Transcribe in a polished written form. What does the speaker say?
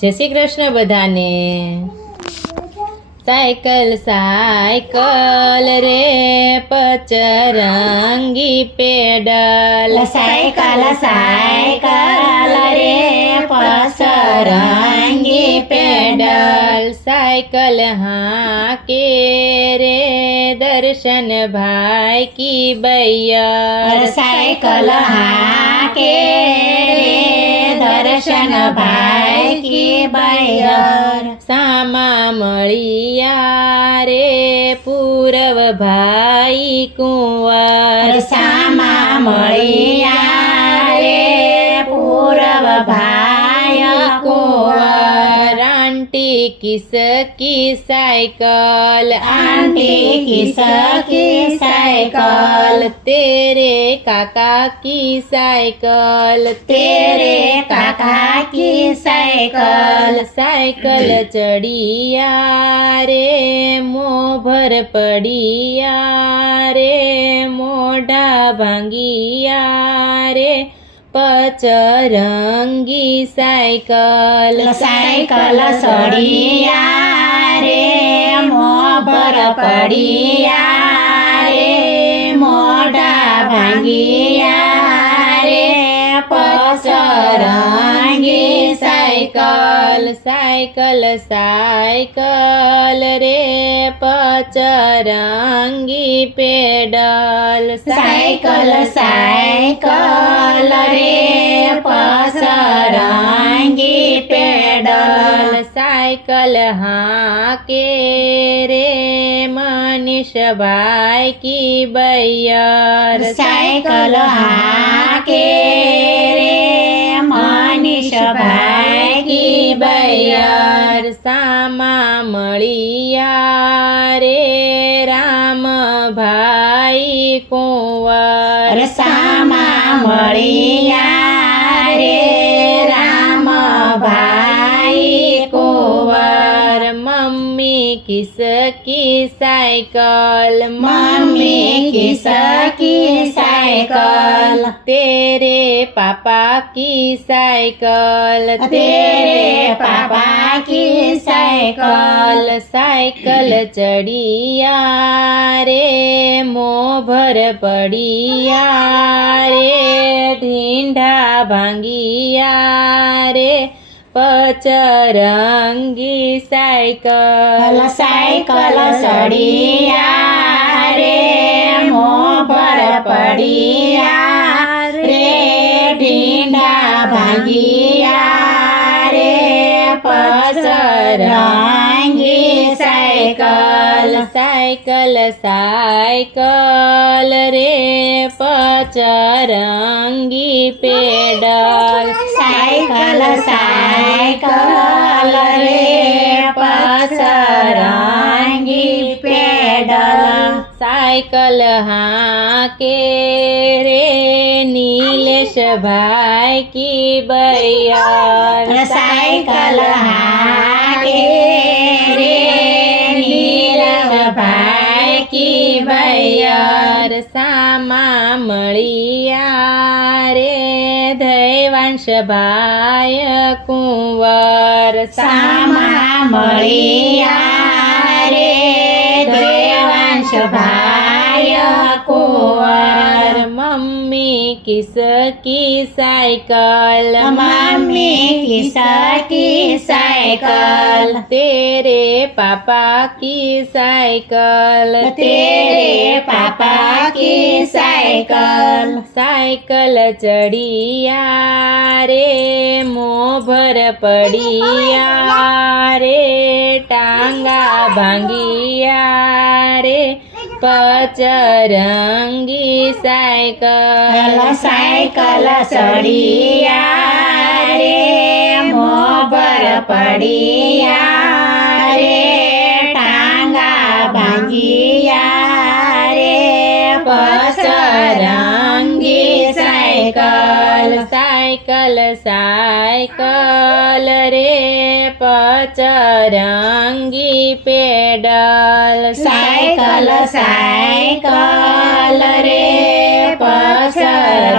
જય શ્રી કૃષ્ણ બધાને। Cycle cycle રે પચરંગી પેડલ, સાયકલ સાયકલ રે પચરંગી પેડલ, साइकिल हाके रे दर्शन भाई की बैयर, सायकल हाके रे दर्शन भाई की बैयर, सामा मळिया रे पूरव भाई कुंवर, सामा मळिया रे पूरव भाई कुंवर, आंटी किसकी साइकिल, आंटी किसकी साइकिल, तेरे काका की साइकिल, तेरे काका की साइकिल, साइकिल चढ़िया रे मोभर पड़िया रे मोढ़ा भांगिया रे पचरंगी साइकिल, साइकिल सड़िया रे मोबर पड़िया रे मोढ़ा भांगिया रे पचरंगी साइकिल, साइकिल साइकिल रे पचरंगी पेडल, साइकिल साइकिल रे पचरंगी पेडल, साइकिल हाके रे मनीष भाई की बैयर, साइकिल हाके रे मनीष भाई की बैयर, सामा मळिया रे राम भाई कुंवर, सामा मळिया रे राम भाई कुंवर, मम्मी किसकी साइकिल, मम्मी किसकी साइकिल, तेरे पापा की साइकिल, तेरे पापा की साइकिल, साइकिल चढ़िया रे मोभर पड़िया रे ढींढा भांगिया रे पचरंगी साइकिल, साइकिल सड़िया रे मोबर पड़िया रे ढींढा भांगिया रे पचरंगी साइकिल, साइकिल साइकिल रे पचरंगी पेडल, साइकिल साइकिल रे पचरंगी पेडल, साइकिल हाके रे नीलेश भाई की बैयर, साइकिल हाके रे नीलेश भाई की बैयर, सामा मळिया रे दैवांश भाई कुंवर, सामा मळिया रे देवांश भाई कुंवर, मम्मी किसकी साइकिल, मम्मी किसकी साइकिल, तेरे पापा की साइकिल, तेरे पापा की साइकिल, साइकिल चढ़िया रे मोभर पड़िया रे टांगा भांगिया रे पचरंगी साइकिल, साइकिल सड़िया रे मोबर पड़िया रे टांगा भांगिया रे पचरंगी साइकिल, साइकिल साइकिल रे पचरंगी पेडल, साइकिल साइकिल रे पचरंगी